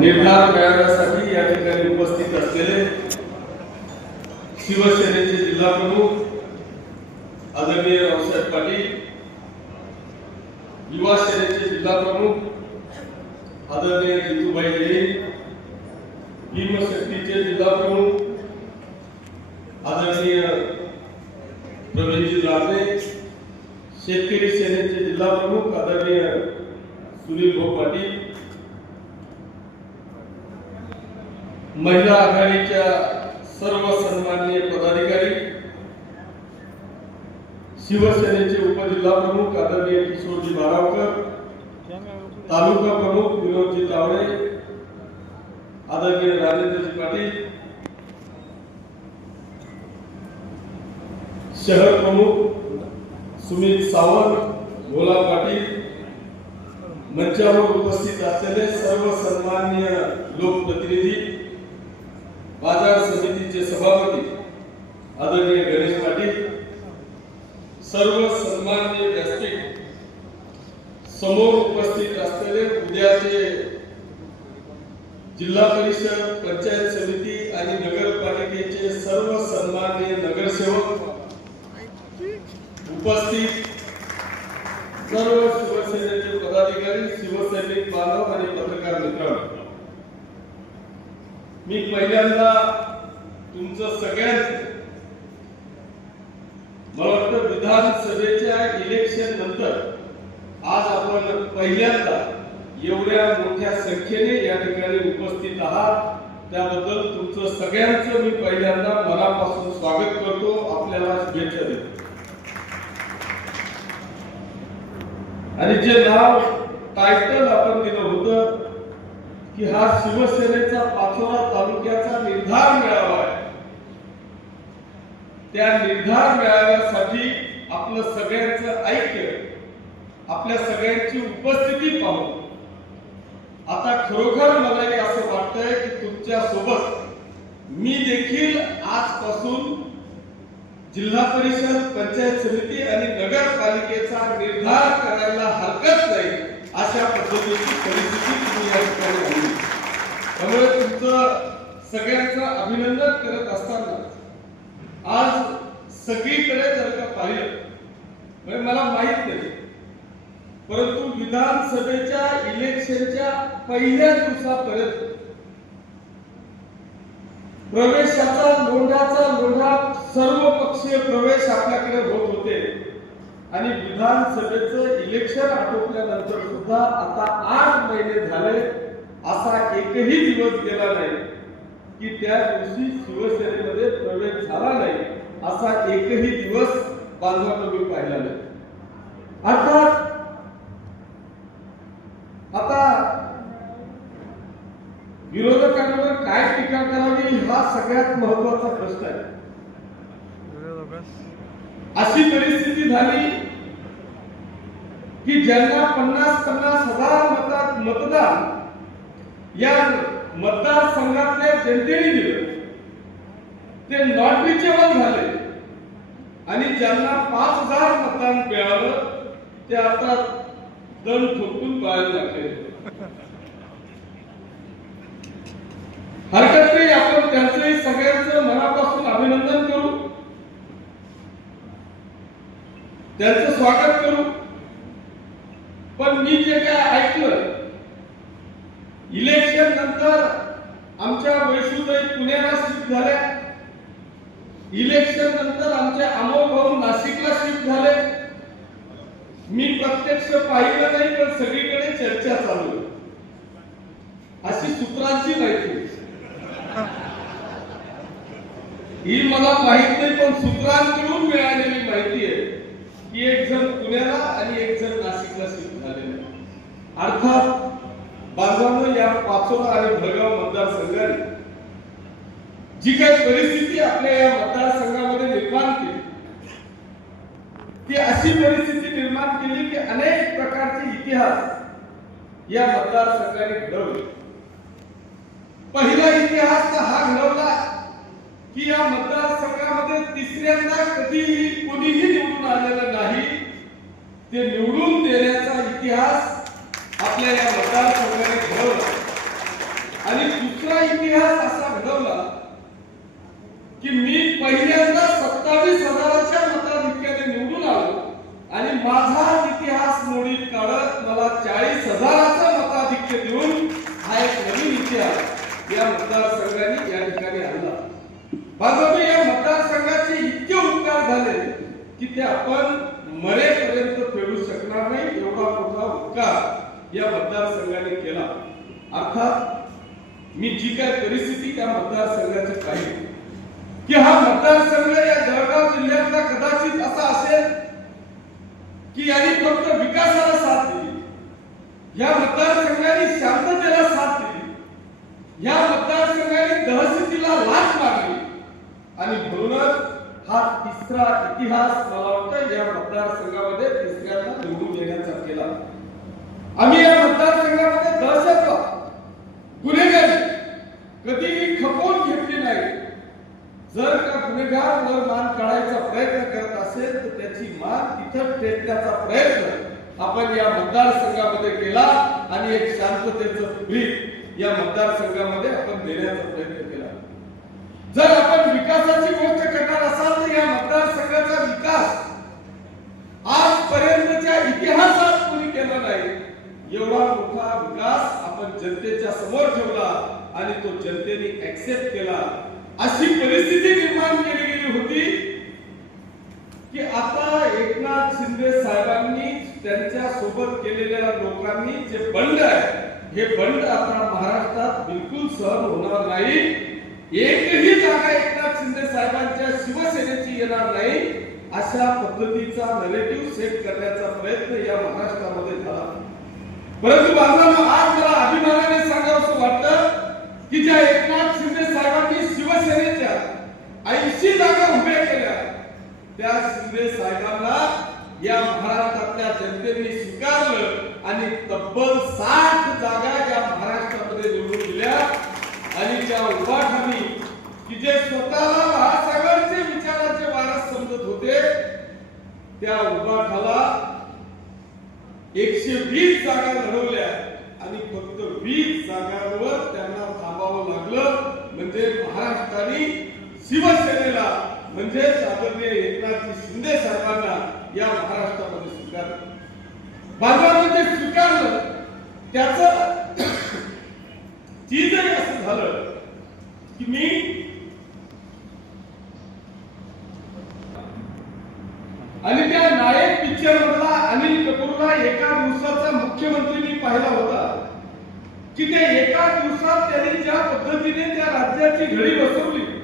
निर्धार मेळाव्यासाठी या ठिकाणी उपस्थित असलेले शिवसेनेचे जिल्हा प्रमुख आदरणीय रावसाहेब पाटील युवा सेनेचे जिल्हा प्रमुख आदरणीय जितूबाई जैन भीमशक्तीचे जिल्हा प्रमुख आदरणीय प्रवीणजी लांबे शेतकरी सेनेचे जिल्हा प्रमुख आदरणीय सुनील भाऊ पाटील महिला आघाडीच्या सर्व सन्माननीय पदाधिकारी शिवसेनेचे उपजिल्हा प्रमुख आदरणीय किशोरजी बारावकर तालुका प्रमुख विनोदजी तावडे आदरणीय राजेंद्रजी पाटील शहर प्रमुख सुमित सावंत भोला पाटील मंचावर उपस्थित असलेले सर्व सन्माननीय लोकप्रतिनिधी बाजार समितीचे सभापती आदरणीय गणेश पाटील सर्व सन्माननीय व्यासपीठ समोर उपस्थित असलेले उद्याचे जिल्हा परिषद पंचायत समिती आणि नगरपालिकेचे सर्व सन्माननीय नगरसेवक उपस्थित सर्व शिवसेनेचे पदाधिकारी शिवसैनिक बांधव आणि पत्रकार मित्रांनो. मी पहिल्यांदा तुमचं सगळ्यांचं मला वाटतं विधानसभेच्या इलेक्शन नंतर आज आपण पहिल्यांदा एवढ्या मोठ्या संख्येने या ठिकाणी उपस्थित आहात. त्याबद्दल तुमचं सगळ्यांचं मी पहिल्यांदा मनापासून स्वागत करतो. आपल्याला शुभेच्छा देतो. आणि जे नाव टायटल आपण दिलं होतं की हा शिवसेनेचा पाचोरा तालुक्याचा निर्धार मिळावा आहे. त्या निर्धार मिळाव्यासाठी आपलं सगळ्यांचं ऐक्य आपल्या सगळ्यांची उपस्थिती पाहू आता खरोखर मला एक असं वाटतंय की तुमच्यासोबत मी देखील आजपासून जिल्हा परिषद पंचायत समिती आणि नगरपालिकेचा निर्धार करायला हरकत नाही अशा पद्धतीची परिस्थिती तुम्ही या ठिकाणी त्यामुळे तुमचं सगळ्यांचं अभिनंदन करत असताना आज सगळीकडे जर का पाहिलं म्हणजे मला माहीत नाही परंतु विधानसभेच्या इलेक्शनच्या पहिल्या दिवसापर्यंत प्रवेशाचा लोंढाचा लोंढा सर्व पक्षीय प्रवेश आपल्याकडे होत होते. आणि विधानसभेचं इलेक्शन आटोपल्यानंतर सुद्धा आता आठ महिने झाले असा एकही दिवस गेला नाही की त्या दिवशी शिवसेनेमध्ये प्रवेश झाला नाही असा एकही दिवस बांधवांना मी पाहिला नाही. अर्थात आता विरोधकांवर काय टीका करावी हा सगळ्यात महत्त्वाचा प्रश्न आहे. अशी परिस्थिती झाली की ज्यांना पन्नास पन्नास हजार मतात मतदान या मतदारसंघातल्या जनतेने दिलं. ते नॉट रिचेबल झाले. आणि ज्यांना पाच हजार मतदान मिळालं ते आता दण ठोकून बाहेर लागले. हरकत नाही आपण त्यांचंही सगळ्यांचं मनापासून अभिनंदन करू. त्यांचं स्वागत करू. पण मी जे काय ऐकलं इलेक्शन नंतर आमच्या वैशुताई पुण्याला शिफ्ट झाल्या. इलेक्शन नंतर आमचे अमोल भाऊ नाशिकला शिफ्ट झाले. मी प्रत्यक्ष पाहिलं नाही पण सगळीकडे चर्चा चालू अशी सूत्रांची माहिती. ही मला माहीत नाही पण सूत्रांकडून मिळालेली माहिती आहे की एक जण पुण्याला आणि एक जण नाशिकला शिफ्ट झालेला. आहे. अर्थात बाजार पाचोरा आणि भरगाव मतदारसंघाने जी काही परिस्थिती आपल्या या मतदारसंघामध्ये निर्माण केली ती अशी परिस्थिती निर्माण केली की अनेक प्रकारचे इतिहास या मतदारसंघाने घडवले. पहिला इतिहास तर हा घडवला की या मतदारसंघामध्ये तिसऱ्यांदा कधीही कोणीही निवडून आलेलं नाही ते निवडून देण्याचा इतिहास आपल्या या मतदारसंघाने घडवला. आणि दुसरा इतिहास असा घडवला की मी पहिल्यांदा सत्तावीस हजाराच्या मताधिक्याने निवडून आलो आणि माझा इतिहास मोडीत काढत मला चाळीस हजाराचा मताधिक्य देऊन हा एक नवीन इतिहास या मतदारसंघाने या ठिकाणी आणला. बाजूने या मतदारसंघाचे इतके उपकार झाले की ते आपण मरेपर्यंत फेडू शकणार नाही एवढा मोठा उपकार या मतदारसंघाने केला. अर्थात मी जी काय परिस्थिती त्या मतदारसंघाची पाहिली की हा मतदारसंघ या जळगाव जिल्ह्यातला कदाचित असा असेल की यांनी फक्त विकासाला साथ दिली. या मतदारसंघाने शांततेला साथ दिली. या मतदारसंघाने दहशतीला लाच मारली. आणि म्हणूनच हा तिसरा इतिहास मला वाटतं या मतदारसंघामध्ये तिसऱ्यांदा निवडून येण्याचा केला आम्ही या मतदारसंघामध्ये दहशतवाद गुन्हेगारी कधीही खपवून घेतली नाही जर का वर मान काढायचा प्रयत्न करत असेल तर त्याची मान तिथं टेकण्याचा प्रयत्न आपण या मतदारसंघामध्ये केला आणि एक शांततेचं ब्रीफ या मतदारसंघामध्ये आपण देण्याचा प्रयत्न केला. जर आपण विकासाची गोष्ट करणार असाल तर या मतदारसंघाचा विकास आजपर्यंतच्या इतिहासात कोणी केला नाही. एवढा मोठा विकास आपण जनतेच्या समोर ठेवला आणि तो जनतेने ऍक्सेप्ट केला. अशी परिस्थिती निर्माण केली. केली होती की आता एकनाथ शिंदे साहेबांनी त्यांच्यासोबत केलेल्या लोकांनी जे बंड आहे हे बंड आता महाराष्ट्रात बिलकुल सहन होणार नाही. एकही जागा एकनाथ शिंदे साहेबांच्या शिवसेनेची येणार नाही अशा पद्धतीचा नरेटिव्ह सेट करण्याचा प्रयत्न या महाराष्ट्रामध्ये झाला. परंतु बांधवांनो आज मला अभिमानाने सांगावं वाटतं की ज्या एकनाथ शिंदे साहेबांनी शिवसेनेच्या ऐंशी जागा उभ्या केल्या त्या शिंदे साहेबांना या महाराष्ट्रातल्या जनतेने स्वीकारलं आणि तब्बल साठ जागा या महाराष्ट्रामध्ये निवडून दिल्या. आणि त्या उभाठानी की जे स्वतःला महासागरचे विचाराचे वारस समजत होते त्या उभाठाला एकशे वीस जागा लढवल्या आणि फक्त वीस जागांवर त्यांना थांबावं लागलं. म्हणजे महाराष्ट्राने शिवसेनेला म्हणजे आदरणीय एकनाथजी शिंदे साहेबांना या महाराष्ट्रामध्ये स्वीकारलं. बांधवांमध्ये स्वीकारलं त्याच चीजही असं झालं की मी आणि त्या नायक पिक्चर मधला अनिल कपूरला एका दिवसाचा मुख्यमंत्री मी पाहिला होता की ते एका दिवसात त्यांनी ज्या पद्धतीने त्या राज्याची घडी बसवली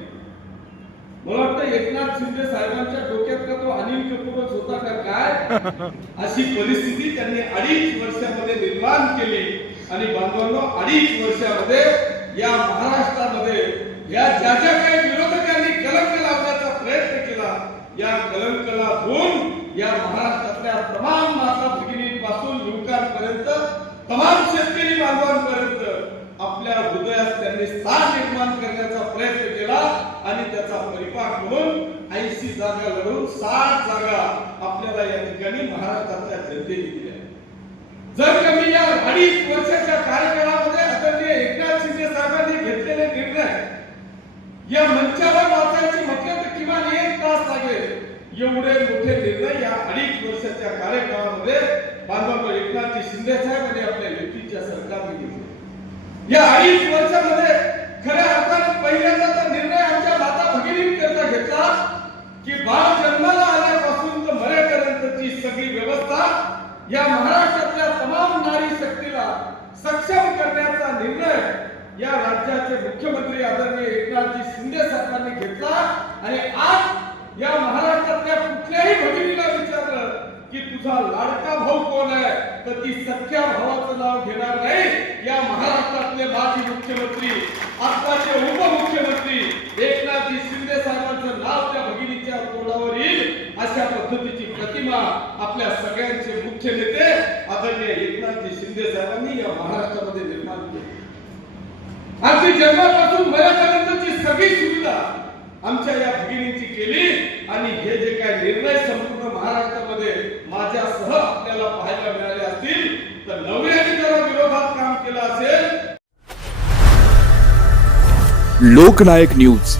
मला वाटतं एकनाथ शिंदे साहेबांच्या डोक्यात का तो अनिल कपूरच होता का काय? अशी परिस्थिती त्यांनी अडीच वर्षामध्ये निर्माण केली. आणि बांधवांनो अडीच वर्षामध्ये या महाराष्ट्रामध्ये या ज्या ज्या काही विरोधकांनी कलंक लावण्याचा प्रयत्न केला या कलंकला धुवून या महाराष्ट्रातल्या तमाम माता भगिनींपासून युवकांपर्यंत तमाम शेतकरी बांधवांपर्यंत आपल्या हृदयात त्यांनी स्थान निर्माण करण्याचा प्रयत्न केला आणि त्याचा परिपाक म्हणून ऐंशी जागा लढून साठ जागा आपल्याला या ठिकाणी महाराष्ट्रातल्या जनतेने दिल्या जर का मी या अडीच वर्षाच्या कार्यकाळामध्ये आदरणीय एकनाथ शिंदे साहेबांनी घेतलेले निर्णय या मंचावर वाचायचे म्हटलं तर किमान एक तास लागेल. एवढे मोठे निर्णय या अडीच वर्षाच्या कार्यकाळामध्ये बांधवांना एकनाथजी शिंदे साहेब आणि आपल्या युतीच्या सरकारने घेतले. या अडीच वर्षामध्ये की बाळ जन्माला आल्यापासून तर मरेपर्यंतची सगळी व्यवस्था या महाराष्ट्रातल्या तमाम नारी शक्तीला सक्षम करण्याचा निर्णय या राज्याचे मुख्यमंत्री आदरणीय एकनाथजी शिंदे सरकारने घेतला. आणि आज या महाराष्ट्रातल्या कुठल्याही भगिनीला विचारलं की तुझा लाडका भाऊ कोण आहे? तर ती सख्या भावाचं नाव घेणार नाही. या महाराष्ट्रातले माजी मुख्यमंत्री आत्ताचे उपमुख्यमंत्री एकनाथजी शिंदे साहेबांचं नाव त्या भगिनीच्या तोंडावर येईल अशा पद्धतीची प्रतिमा आपल्या सगळ्यांचे मुख्य नेते आदरणीय एकनाथजी शिंदे साहेबांनी या महाराष्ट्रामध्ये निर्माण केली अगदी जन्मापासून मरेपर्यंतची सगळी सुविधा आमच्या या भगिनींची केली. आणि हे जे काय निर्णय संपूर्ण महाराष्ट्रामध्ये माझ्यासह आपल्याला पाहायला मिळाले असतील तर नवऱ्याने जरा विरोधात काम केलं असेल. लोकनायक न्यूज.